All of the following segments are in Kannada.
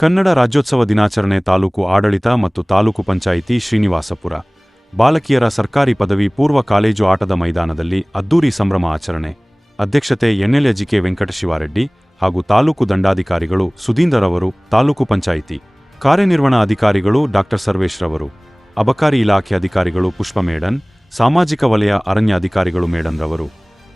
ಕನ್ನಡ ರಾಜ್ಯೋತ್ಸವ ದಿನಾಚರಣೆ ತಾಲೂಕು ಆಡಳಿತ ಮತ್ತು ತಾಲೂಕು ಪಂಚಾಯಿತಿ ಶ್ರೀನಿವಾಸಪುರ. ಬಾಲಕಿಯರ ಸರ್ಕಾರಿ ಪದವಿ ಪೂರ್ವ ಕಾಲೇಜು ಆಟದ ಮೈದಾನದಲ್ಲಿ ಅದ್ದೂರಿ ಸಂಭ್ರಮ ಆಚರಣೆ. ಅಧ್ಯಕ್ಷತೆ ಎನ್ಎಲ್ಎಜಿಕೆ ವೆಂಕಟಶಿವಾರೆಡ್ಡಿ ಹಾಗೂ ತಾಲೂಕು ದಂಡಾಧಿಕಾರಿಗಳು ಸುಧೀಂದರವರು ತಾಲೂಕು ಪಂಚಾಯಿತಿ ಕಾರ್ಯನಿರ್ವಹಣಾ ಅಧಿಕಾರಿಗಳು ಡಾಕ್ಟರ್ ಸರ್ವೇಶ್ ರವರು ಅಬಕಾರಿ ಇಲಾಖೆ ಅಧಿಕಾರಿಗಳು ಪುಷ್ಪ ಮೇಡನ್ ಸಾಮಾಜಿಕ ವಲಯ ಅರಣ್ಯ ಅಧಿಕಾರಿಗಳು ಮೇಡನ್ ರವರು,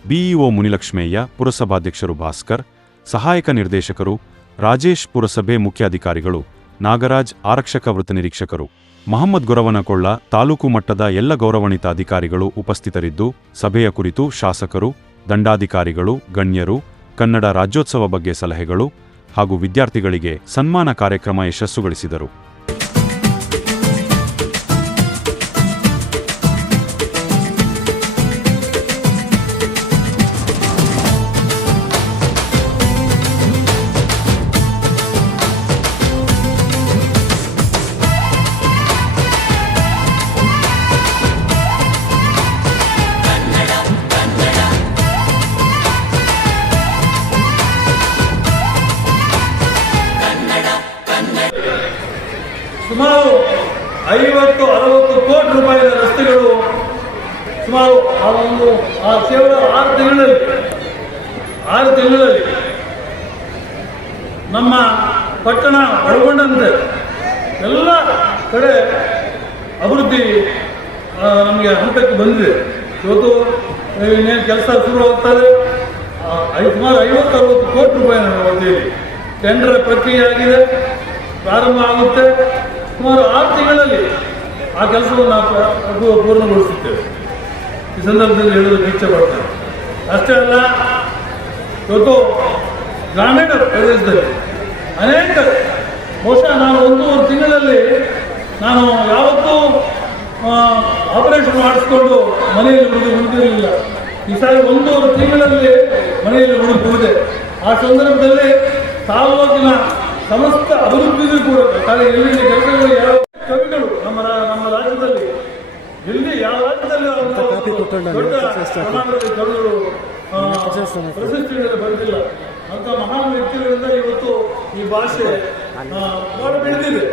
ಬಿಇಒ ಮುನಿಲಕ್ಷ್ಮೇಯ್ಯ, ಪುರಸಭಾಧ್ಯಕ್ಷರು ಭಾಸ್ಕರ್, ಸಹಾಯಕ ನಿರ್ದೇಶಕರು ರಾಜೇಶ್ ಪುರಸಭೆ ಮುಖ್ಯಾಧಿಕಾರಿಗಳು, ನಾಗರಾಜ್ ಆರಕ್ಷಕ ವೃತ್ತ ನಿರೀಕ್ಷಕರು, ಮಹಮ್ಮದ್ ಗೊರವನಕೊಳ್ಳ ತಾಲೂಕು ಮಟ್ಟದ ಎಲ್ಲ ಗೌರವಣಿತ ಅಧಿಕಾರಿಗಳು ಉಪಸ್ಥಿತರಿದ್ದು, ಸಭೆಯ ಕುರಿತು ಶಾಸಕರು, ದಂಡಾಧಿಕಾರಿಗಳು, ಗಣ್ಯರು, ಕನ್ನಡ ರಾಜ್ಯೋತ್ಸವ ಬಗ್ಗೆ ಸಲಹೆಗಳು ಹಾಗೂ ವಿದ್ಯಾರ್ಥಿಗಳಿಗೆ ಸನ್ಮಾನ ಕಾರ್ಯಕ್ರಮ ಯಶಸ್ಸುಗೊಳಿಸಿದರು. ಸುಮಾರು ಐವತ್ತು ಅರವತ್ತು ಕೋಟಿ ರೂಪಾಯಿನ ರಸ್ತೆಗಳು ಸುಮಾರು ಆ ಒಂದು ಆ ಕೇವಲ ಆರು ತಿಂಗಳಲ್ಲಿ ಆರು ತಿಂಗಳಲ್ಲಿ ನಮ್ಮ ಪಟ್ಟಣ ಒಳಗೊಂಡಂತೆ ಎಲ್ಲ ಕಡೆ ಅಭಿವೃದ್ಧಿ ನಮಗೆ ಹಂತಕ್ಕೆ ಬಂದಿದೆ. ಇವತ್ತು ಇನ್ನೇನು ಕೆಲಸ ಶುರು ಆಗ್ತದೆ ಆ, ಐ- ಸುಮಾರು ಐವತ್ತು ಅರವತ್ತು ಕೋಟಿ ರೂಪಾಯಿ ವತಿಯಲ್ಲಿ ಟೆಂಡರ್ ಪ್ರಕ್ರಿಯೆ ಆಗಿದೆ. ಪ್ರಾರಂಭ ಆಗುತ್ತೆ. ಸುಮಾರು ಆರು ತಿಂಗಳಲ್ಲಿ ಆ ಕೆಲಸವನ್ನು ನಾವು ಪೂರ್ಣಗೊಳಿಸುತ್ತೇವೆ. ಈ ಸಂದರ್ಭದಲ್ಲಿ ಹೇಳೋದಕ್ಕೆ ಇಚ್ಛೆ ಪಡ್ತೇವೆ ಅಷ್ಟೇ ಅಲ್ಲ, ಇವತ್ತು ಗ್ರಾಮೀಣ ಪ್ರದೇಶದಲ್ಲಿ ಅನೇಕ ಬಹುಶಃ ನಾನು ಒಂದೂವರೆ ತಿಂಗಳಲ್ಲಿ ನಾನು ಯಾವತ್ತೂ ಆಪರೇಷನ್ ಮಾಡಿಸ್ಕೊಂಡು ಮನೆಯಲ್ಲಿ ಉಳಿದು ಉಳಿದಿರಲಿಲ್ಲ. ಈ ಸಾರಿ ಒಂದೂವರೆ ತಿಂಗಳಲ್ಲಿ ಮನೆಯಲ್ಲಿ ಉಳಿದುವುದೇ ಆ ಸಂದರ್ಭದಲ್ಲಿ ತಾಲೂಕಿನ ಸಮಸ್ತ ಅಭಿವೃದ್ಧಿಗೂ ಕೂಡ ಖಾಲಿ ಎಲ್ಲಿ ಕೆಲಸಗಳು ಯಾವ ಕವಿಗಳು ನಮ್ಮ ನಮ್ಮ ರಾಜ್ಯದಲ್ಲಿ ಎಲ್ಲಿ ಯಾವ ರಾಜ್ಯದಲ್ಲಿ ದೊಡ್ಡ ಪ್ರಮಾಣದಲ್ಲಿ ಕವಿಗಳು ಪ್ರಶಸ್ತಿಗಳು ಬಂದಿಲ್ಲ. ಅಂತ ಮಹಾನ್ ವ್ಯಕ್ತಿಗಳಿಂದ ಇವತ್ತು ಈ ಭಾಷೆ ಬೆಳೆದಿದೆ.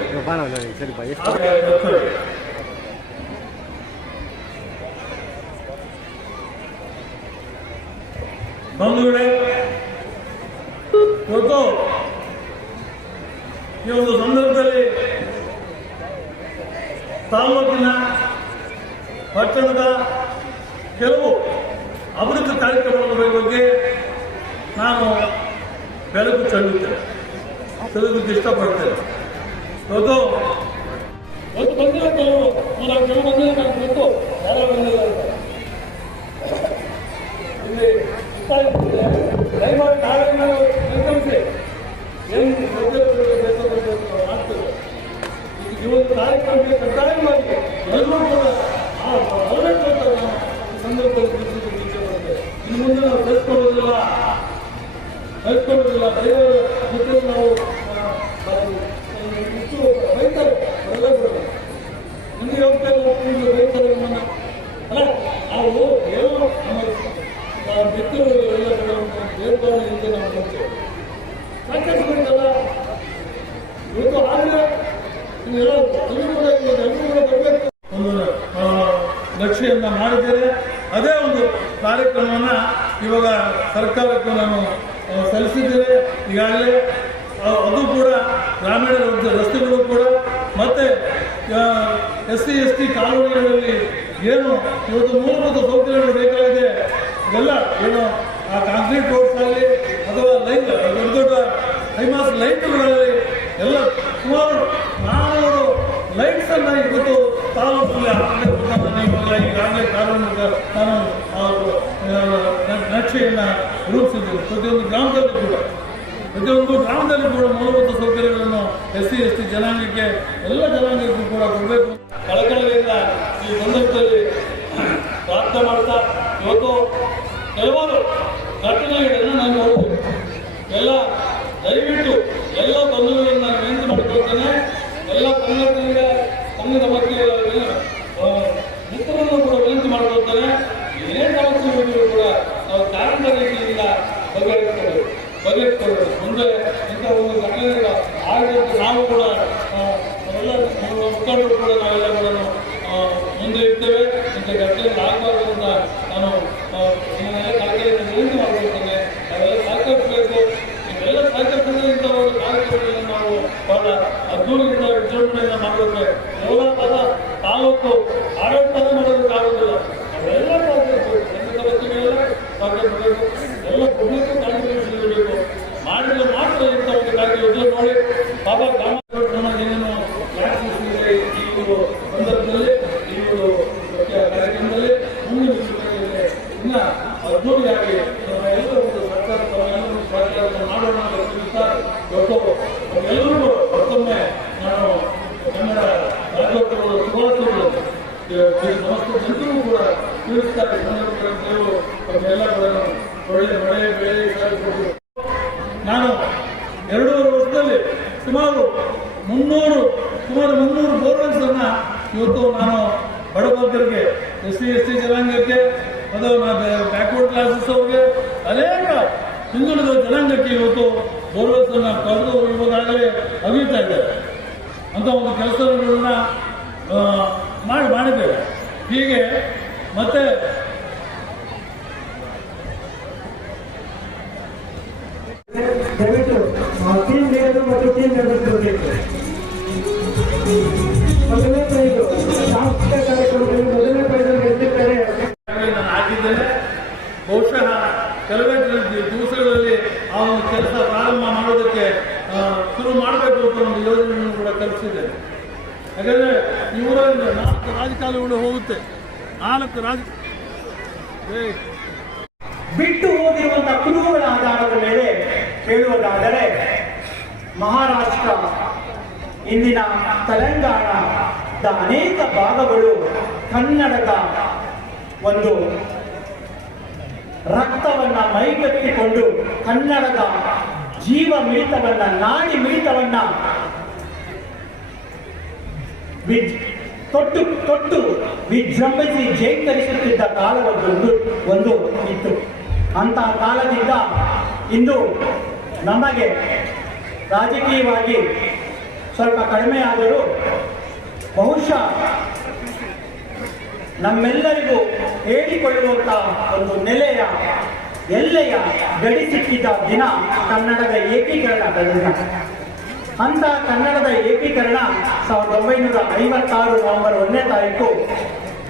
ಬಂಧುಗಳೇ ಒಂದು ಸಂದರ್ಭದಲ್ಲಿ ತಾಲೂಕಿನ ಪಟ್ಟಣದ ಕೆಲವು ಅಭಿವೃದ್ಧಿ ಕಾರ್ಯಕ್ರಮಗಳ ಬಗ್ಗೆ ನಾನು ಬೆಳಕು ಚೆಲ್ಲುತ್ತೇನೆ ತಿಳಿದಕ್ಕೆ ಇಷ್ಟಪಡ್ತೇನೆ ಅದು ಒಂದು ಬಂದಿಲ್ಲ ಕೆಲವು ಮೂರ್ನಾಲ್ಕು ಜನ ಬಂದಿಲ್ಲ ನಾನು ಗೊತ್ತು ಯಾರೋ ಬಂದಿಲ್ಲ ಇಲ್ಲಿ. ದಯಮಾಡಿ ನಾಳೆ ನಾವು ತಿಳ್ಕೊಳ್ಸಿ. ಏನು ಈ ಒಂದು ಕಾರ್ಯಕ್ರಮಕ್ಕೆ ಕಡ್ಡಾಯವಾಗಿ ಎಲ್ಲರೂ ಕೂಡ ಆ ಬರಬೇಕು ಅಂತ ಸಂದರ್ಭದಲ್ಲಿ ಇನ್ನು ಮುಂದೆ ನಾವು ಕಲ್ತ್ಕೊಳ್ಳೋದಿಲ್ಲ ಕಲ್ತ್ಕೊಳ್ಳೋದಿಲ್ಲ ಬೇರೆ ಜೊತೆ ನಾವು ಆ, ಆ, ಇಷ್ಟು ರೈತರು ಎಲ್ಲ ಬಿಡಬೇಕು ನಿಮಗೆ ಹೋಗ್ತಾರೆ ಹೋಗ್ಕೊಂಡು ರೈತರು ನಮ್ಮನ್ನ ಅಲ್ಲ ನಾವು ಏನೋ ನಮ್ಮ ಆ, ಮಿತ್ರರು ಎಲ್ಲ ಭೇದಭಾವನೆಯಿಂದ ನಾವು ನೋಡ್ತೇವೆ ಸಾಕಷ್ಟು ಬೇಕಲ್ಲ ಇವತ್ತು ಆದರೆ ನೀವೆಲ್ಲ ಎಲ್ಲರೂ ಕೂಡ ಇವತ್ತು ಎಲ್ಲರೂ ಕೂಡ ಬರಬೇಕು ಒಂದು ಆ, ನಕ್ಷೆಯನ್ನ ಮಾಡಿದ್ದೇನೆ ಅದೇ ಒಂದು ಕಾರ್ಯಕ್ರಮವನ್ನ ಇವಾಗ ಸರ್ಕಾರಕ್ಕೆ ನಾನು ಆ, ಸಲ್ಲಿಸಿದ್ದೇನೆ ಆ, ಅದು ಕೂಡ ಗ್ರಾಮೀಣ ರಸ್ತೆ- ರಸ್ತೆಗಳು ಕೂಡ. ಮತ್ತೆ ಎಸ್ ಸಿ ಎಸ್ ಟಿ ಕಾಲೋನಿಗಳಲ್ಲಿ ಏನು ಇವತ್ತು ಮೂಲಭೂತ ಸೌಕರ್ಯಗಳು ಬೇಕಾಗಿದೆ ಎಲ್ಲ ಏನು ಆ ಕಾಂಕ್ರೀಟ್ ರೋಡ್ಸ್ ಆಗಲಿ ಅಥವಾ ಲೈನ್ ದೊಡ್ಡ ದೊಡ್ಡ ಹೈಮಾಸ್ ಲೈಟ್ಗಳಲ್ಲಿ ಎಲ್ಲ ಸುಮಾರು ಲೈಟ್ಸ್ ಅನ್ನ ಇವತ್ತು ತಾಲೂಕಲ್ಲಿ ಹಾಕಬೇಕು ಅಂತ ನಾನು ಈಗಾಗಲೇ ನಾನು ನಕ್ಷೆಯನ್ನ ರೂಪಿಸಿದ್ದೇನೆ. ಪ್ರತಿಯೊಂದು ಗ್ರಾಮದಲ್ಲಿ ಕೂಡ. ಪ್ರತಿಯೊಂದು ಗ್ರಾಮದಲ್ಲಿ ಕೂಡ ಮೂಲಭೂತ ಸೌಕರ್ಯಗಳನ್ನು ಎಸ್ ಸಿ ಎಸ್ ಟಿ ಜನಾಂಗಕ್ಕೆ ಎಲ್ಲ ಜನಾಂಗಕ್ಕೂ ಕೂಡ ಕೊಡಬೇಕು. ಕಳಕಳಿಯಿಂದ ಈ ಸಂದರ್ಭದಲ್ಲಿ ಕೂಡ ನಾವೆಲ್ಲರೂ ಮುಂದೆ ಇರ್ತೇವೆ ಇಂಥ ಘಟನೆಗಳು ಆಗಬಾರ್ದು ಅಂತ ನಾನು ಕಾರ್ಯಕ್ರಮ ವಿನಂತಿ ಮಾಡಿಕೊಳ್ತೇನೆ ನಾವೆಲ್ಲ ಸಹಕರಿಸಬೇಕು ಇವೆಲ್ಲ ಸಹಕರಿಸಿದ್ರೆ ಇಂಥ ಒಂದು ಕಾರ್ಯಕ್ರಮಗಳನ್ನು ನಾವು ಬಹಳ ಅದ್ದೂರಿಯಿಂದ ವಿಜೃಂಭಣೆಯನ್ನು ಮಾಡಬೇಕು. ಎಲ್ಲ ಪದ ತಾಲೂಕು ಆಡಳಿತ ಮಾಡೋದಕ್ಕಾಗೋದಿಲ್ಲ ನಾವೆಲ್ಲ ಸಹಕರಿಸಬೇಕು ಎಲ್ಲ ಪಬ್ಲಿಕ್ ಕಾಂಟ್ರಿಬ್ಯೂಷನ್ ಮಾಡಿದ್ರೆ ಮಾತ್ರ ಇಂಥ ಒಂದು ಕಾರ್ಯಕ್ರಮ ನೋಡಿ. ಬಾಬಾ ಗ್ರಾಮ ಮಳೆ ಬೆಳೆ ನಾನು ಎರಡೂವರೆ ವರ್ಷದಲ್ಲಿ ಸುಮಾರು ಮುನ್ನೂರು ಸುಮಾರು ಮುನ್ನೂರು ಬೋರ್ವೆಲ್ಸ್ ಅನ್ನ ಇವತ್ತು ನಾನು ಬಡಬಗ್ಗರಿಗೆ ಎಸ್ ಸಿ ಎಸ್ ಟಿ ಜನಾಂಗಕ್ಕೆ ಅದು ಬ್ಯಾಕ್ವರ್ಡ್ ಕ್ಲಾಸಸ್ ಅವ್ರಿಗೆ, ಅನೇಕ ಹಿಂದುಳಿದ ಜನಾಂಗಕ್ಕೆ ಇವತ್ತು ಬೋರ್ವೆಲ್ಸ್ ಅನ್ನ ಕರೆದು ಇವಾಗಲೇ ಅಗಿತಾ ಇದ್ದಾರೆ. ಅಂತ ಒಂದು ಕೆಲಸಗಳನ್ನ ಮಾಡಿ ಮಾಡಿದ್ದೇವೆ ಹೀಗೆ ಮತ್ತೆ ದಯವಿಟ್ಟು ಟೀಮ್ ಲೀಡರ್ ಮತ್ತು ಟೀಮ್ ಮೆಂಬರ್ಸ್ ಬರಬೇಕು. ಮೊದಲನೇ ಪ್ರೈಸು ಸಾಂಸ್ಕೃತಿಕ ಕಾರ್ಯಕ್ರಮದಲ್ಲಿ ಮೊದಲನೇ ಪ್ರೈಸನ್ನು ಗೆದ್ದಿದ್ದಾರೆ. ನಾನು ಆಗಿದ್ದೇನೆ ಬಹುಶಃ ಕೆಲವೇ ದಿವಸಗಳಲ್ಲಿ ಆ ಒಂದು ಕೆಲಸ ಪ್ರಾರಂಭ ಮಾಡೋದಕ್ಕೆ ಶುರು ಮಾಡಬೇಕು ಅಂತ ಒಂದು ಯೋಜನೆಯನ್ನು ಕೂಡ ಕಲಿಸಿದ್ದೇನೆ ಯಾಕಂದ್ರೆ ಇವರ ನಾಲ್ಕು ರಾಜಕಾಲುಗಳು ಹೋಗುತ್ತೆ. ನಾಲ್ಕು ರಾಜ ಬಿಟ್ಟು ಹೋಗಿರುವಂತಹ ಕುರುಹುಗಳ ಆಧಾರದ ಮೇಲೆ ಹೇಳುವುದಾದರೆ, ಮಹಾರಾಷ್ಟ್ರ, ಇಂದಿನ ತೆಲಂಗಾಣದ ಅನೇಕ ಭಾಗಗಳು ಕನ್ನಡದ ಒಂದು ರಕ್ತವನ್ನ ಮೈಗೆತ್ತಿಕೊಂಡು ಕನ್ನಡದ ಜೀವ ಮಿಳಿತವನ್ನ ನಾಡಿ ಮಿಳಿತವನ್ನ ತೊಟ್ಟು ತೊಟ್ಟು ವಿಜೃಂಭಿಸಿ ಜೈಂಕರಿಸುತ್ತಿದ್ದ ಕಾಲವೊಂದು ಒಂದು ಇತ್ತು. ಅಂತಹ ಕಾಲದಿಂದ ಇಂದು ನಮಗೆ ರಾಜಕೀಯವಾಗಿ ಸ್ವಲ್ಪ ಕಡಿಮೆಯಾದರೂ ಬಹುಶಃ ನಮ್ಮೆಲ್ಲರಿಗೂ ಹೇಳಿಕೊಳ್ಳುವಂತಹ ಒಂದು ನೆಲೆಯ, ಎಲ್ಲೆಯ ಗಡಿ ಸಿಕ್ಕಿದ್ದ ದಿನ ಕನ್ನಡದ ಏಕೀಕರಣದ ದಿನ. ಅಂತ ಕನ್ನಡದ ಏಕೀಕರಣ ಸಾವಿರದ ಒಂಬೈನೂರ ಐವತ್ತಾರು ನವೆಂಬರ್ ಒಂದನೇ ತಾರೀಕು.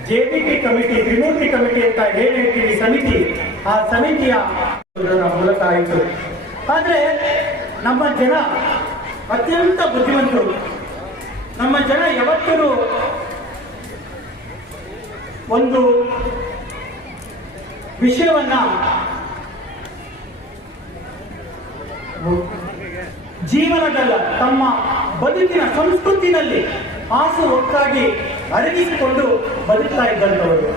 ಜೆಪಿಟಿ ಕಮಿಟಿ, ತ್ರಿಮೂರ್ತಿ ಕಮಿಟಿ ಅಂತ ಹೇಳ್ತೀವಿ ಸಮಿತಿ, ಆ ಸಮಿತಿಯ ಮೂಲಕ ಆಯಿತು. ಆದ್ರೆ ನಮ್ಮ ಜನ ಅತ್ಯಂತ ಬುದ್ಧಿವಂತರು. ನಮ್ಮ ಜನ ಯಾವತ್ತೂ ಒಂದು ವಿಷಯವನ್ನ ಜೀವನದಲ್ಲ ತಮ್ಮ ಬದುಕಿನ ಸಂಸ್ಕೃತಿನಲ್ಲಿ ಆಸು ಒಟ್ಟಾಗಿ ಅರಗಿಸಿಕೊಂಡು ಬದುಕ್ತಾ ಇದ್ದಂಥವರು.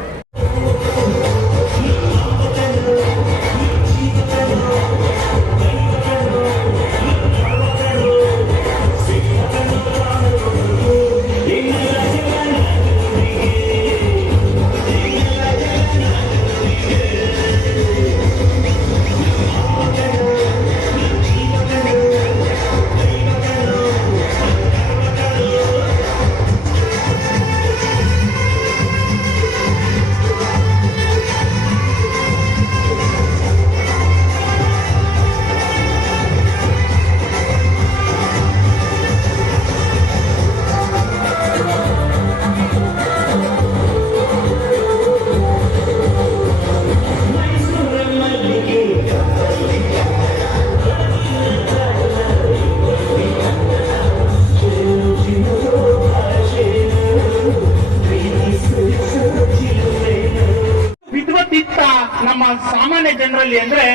ಸಾಮಾನ್ಯ ಜನರಲ್ಲಿ ಅಂದ್ರೆ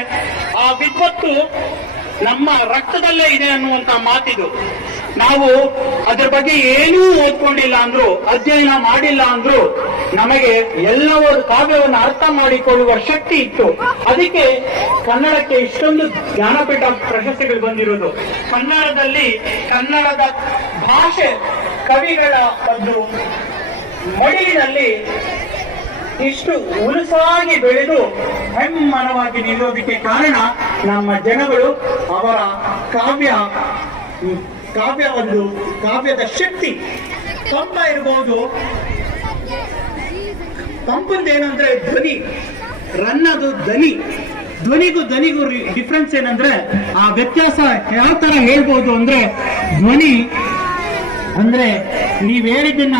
ಆ ವಿಪತ್ತು ನಮ್ಮ ರಕ್ತದಲ್ಲೇ ಇದೆ ಅನ್ನುವಂತ ಮಾತಿದು. ನಾವು ಅದ್ರ ಬಗ್ಗೆ ಏನೂ ಓದ್ಕೊಂಡಿಲ್ಲ ಅಂದ್ರು, ಅಧ್ಯಯನ ಮಾಡಿಲ್ಲ ಅಂದ್ರು, ನಮಗೆ ಎಲ್ಲವೂ ಕಾವ್ಯವನ್ನು ಅರ್ಥ ಮಾಡಿಕೊಳ್ಳುವ ಶಕ್ತಿ ಇತ್ತು. ಅದಕ್ಕೆ ಕನ್ನಡಕ್ಕೆ ಇಷ್ಟೊಂದು ಜ್ಞಾನಪೀಠ ಪ್ರಶಸ್ತಿಗಳು ಬಂದಿರೋದು. ಕನ್ನಡದಲ್ಲಿ ಕನ್ನಡದ ಭಾಷೆ ಕವಿಗಳ ಒಂದು ಮಡಿಲಿನಲ್ಲಿ ಇಷ್ಟು ಉಲುಸಾಗಿ ಬೆಳೆದು ಹೆಮ್ಮನವಾಗಿ ನಿಲ್ಲೋದಕ್ಕೆ ಕಾರಣ ನಮ್ಮ ಜನಗಳು ಅವರ ಕಾವ್ಯ ಕಾವ್ಯ ಒಂದು ಕಾವ್ಯದ ಶಕ್ತಿ. ಕಂಪ ಇರಬಹುದು ಪಂಪಂದು ಏನಂದ್ರೆ ಧ್ವನಿ. ರನ್ನದು ಧ್ವನಿ. ಧ್ವನಿಗೂ ಧ್ವನಿಗೂ ಡಿಫ್ರೆನ್ಸ್ ಏನಂದ್ರೆ ಆ ವ್ಯತ್ಯಾಸ ಯಾವ ತರ ಹೇಳ್ಬೋದು ಅಂದ್ರೆ ಧ್ವನಿ ಅಂದ್ರೆ ನೀವೇನಿದ್ದನ್ನ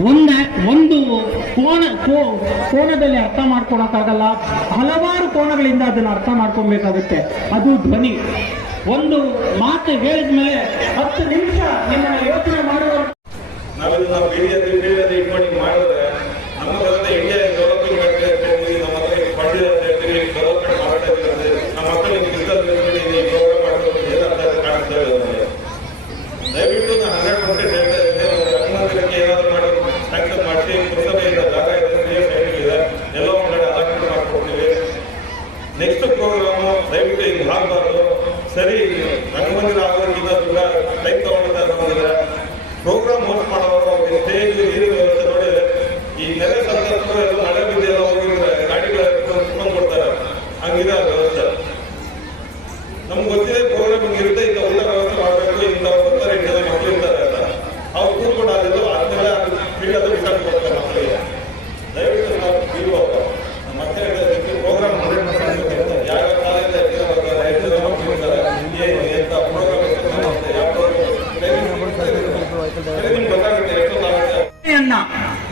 ಒಂದ, ಒಂದು ಕೋಣ ಕೋ- ಕೋನದಲ್ಲಿ ಅರ್ಥ ಮಾಡ್ಕೊಳಕ್ಕಾಗಲ್ಲ. ಹಲವಾರು ಕೋಣಗಳಿಂದ ಅದನ್ನು ಅರ್ಥ ಮಾಡ್ಕೊಬೇಕಾಗುತ್ತೆ ಅದು ಧ್ವನಿ. ಒಂದು ಮಾತು ಹೇಳಿದ್ಮೇಲೆ ಹತ್ತು ನಿಮಿಷ ನಿಮ್ಮನ್ನ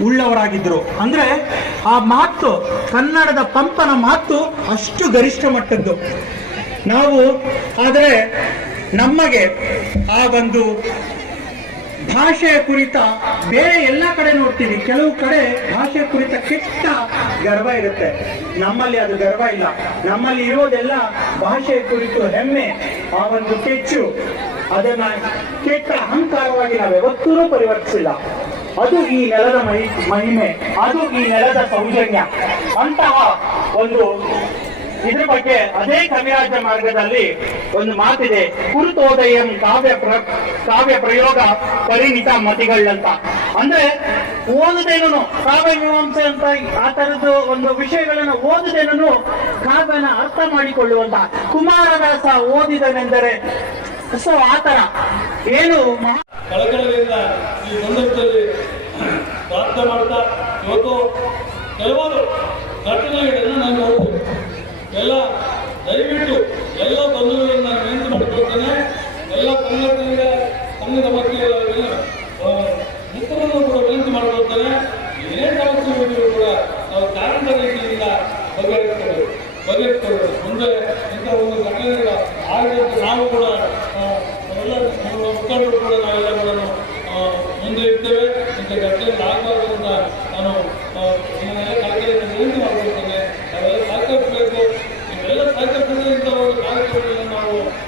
ಉಳ್ಳವರಾಗಿದ್ರು ಅಂದರೆ ಆ ಮಾತು, ಕನ್ನಡದ ಪಂಪನ ಮಾತು ಅಷ್ಟು ಗರಿಷ್ಠ ಮಟ್ಟದ್ದು. ನಾವು, ಆದರೆ ನಮಗೆ ಆ ಒಂದು ಭಾಷೆಯ ಕುರಿತ ಬೇರೆ ಎಲ್ಲ ಕಡೆ ನೋಡ್ತೀವಿ. ಕೆಲವು ಕಡೆ ಭಾಷೆಯ ಕುರಿತ ಕೆಟ್ಟ ಗರ್ವ ಇರುತ್ತೆ. ನಮ್ಮಲ್ಲಿ ಅದು ಗರ್ವ ಇಲ್ಲ. ನಮ್ಮಲ್ಲಿ ಇರೋದೆಲ್ಲ ಭಾಷೆಯ ಕುರಿತು ಹೆಮ್ಮೆ, ಆ ಒಂದು ಕೆಚ್ಚು. ಅದನ್ನ ಕೆಟ್ಟ ಅಹಂಕಾರವಾಗಿ ನಾವು ಯಾವತ್ತೂ ಪರಿವರ್ತಿಸಿಲ್ಲ. ಅದು ಈ ನೆಲದ ಮಹಿ, ಮಹಿಮೆ, ಅದು ಈ ನೆಲದ ಸೌಜನ್ಯ. ಅಂತಹ ಒಂದು ಇದ್ರ ಬಗ್ಗೆ ಅದೇ ಕವಿರಾಜ ಮಾರ್ಗದಲ್ಲಿ ಒಂದು ಮಾತಿದೆ. ಕುರುತೋದಯಂ ಕಾವ್ಯ ಪ್ರ, ಕಾವ್ಯ ಪ್ರಯೋಗ ಪರಿಣಿತ ಮತಿಗಳಂತ. ಅಂದ್ರೆ ಓದದೇನು ಕಾವ್ಯ ಮೀಮಾಂಸೆ ಅಂತ ಆ ತರದ್ದು ಒಂದು ವಿಷಯಗಳನ್ನು ಓದದೇನು ಕಾವ್ಯನ ಅರ್ಥ ಮಾಡಿಕೊಳ್ಳುವಂತ. ಕುಮಾರದಾಸ ಓದಿದನೆಂದರೆ ಸೊ ಆತರ ಏನು ಈ ಸಂದರ್ಭದಲ್ಲಿ ಮಾಡ್ತಾ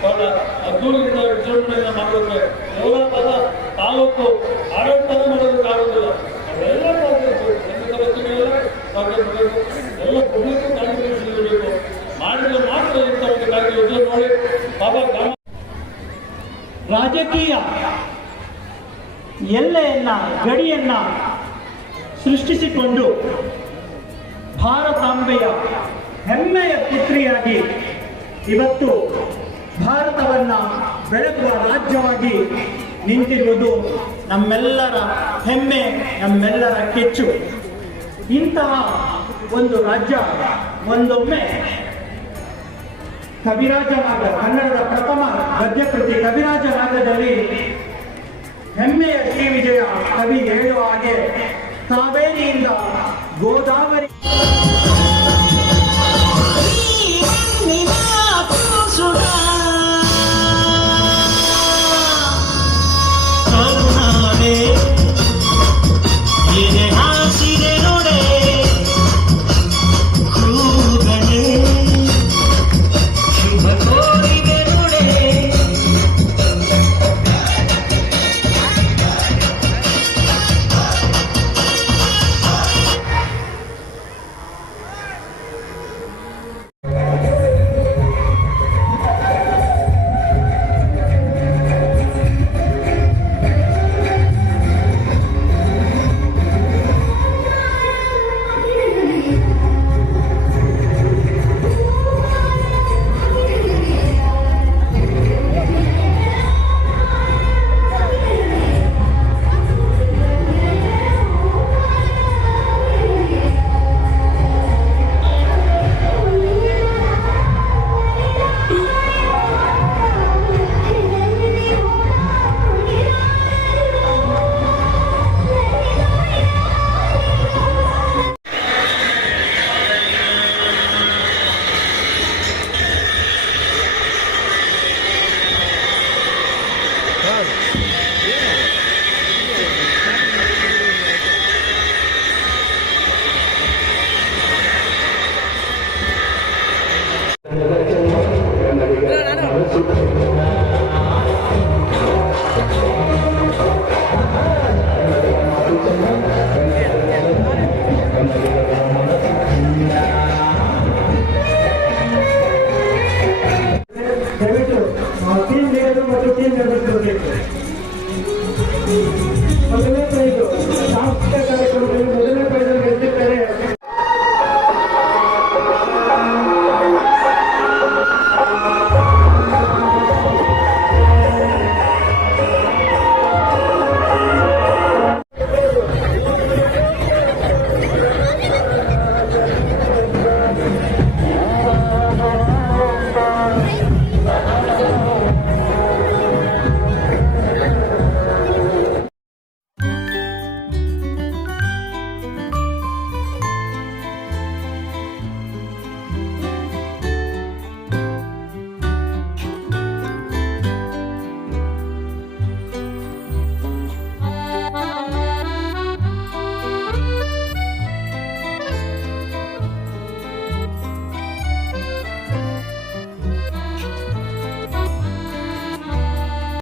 ಬಹಳ ಅದ್ದೂರಿಯಿಂದ ವಿಜೃಂಭಣೆಯನ್ನು ಮಾಡಿದ್ರೆ ಎಲ್ಲ ಪದ ತಾಲೂಕು ಆಡಳಿತ ಮಾಡೋದಕ್ಕಾಗೋದಿಲ್ಲ ಎಲ್ಲ ಮಾಡಿದ್ರೆ ಮಾತ್ರ ಕಾರ್ಯ ರಾಜಕೀಯ ಎಲ್ಲೆಯನ್ನ, ಗಡಿಯನ್ನ ಸೃಷ್ಟಿಸಿಕೊಂಡು ಭಾರತಾಂಬೆಯ ಹೆಮ್ಮೆಯ ಪುತ್ರಿಯಾಗಿ ಇವತ್ತು ಭಾರತವನ್ನ ಬೆಳಗುವ ರಾಜ್ಯವಾಗಿ ನಿಂತಿರುವುದು ನಮ್ಮೆಲ್ಲರ ಹೆಮ್ಮೆ, ನಮ್ಮೆಲ್ಲರ ಕೆಚ್ಚು. ಇಂತಹ ಒಂದು ರಾಜ್ಯ ಒಂದೊಮ್ಮೆ ಕವಿರಾಜನಾಗ, ಕನ್ನಡದ ಪ್ರಥಮ ಗದ್ಯಕೃತಿ ಕವಿರಾಜನಾಗದಲ್ಲಿ ಹೆಮ್ಮೆಯ ಶ್ರೀ ವಿಜಯ ಕವಿ ಹೇಳುವ ಹಾಗೆ ಕಾವೇರಿಯಿಂದ ಗೋದಾವರಿ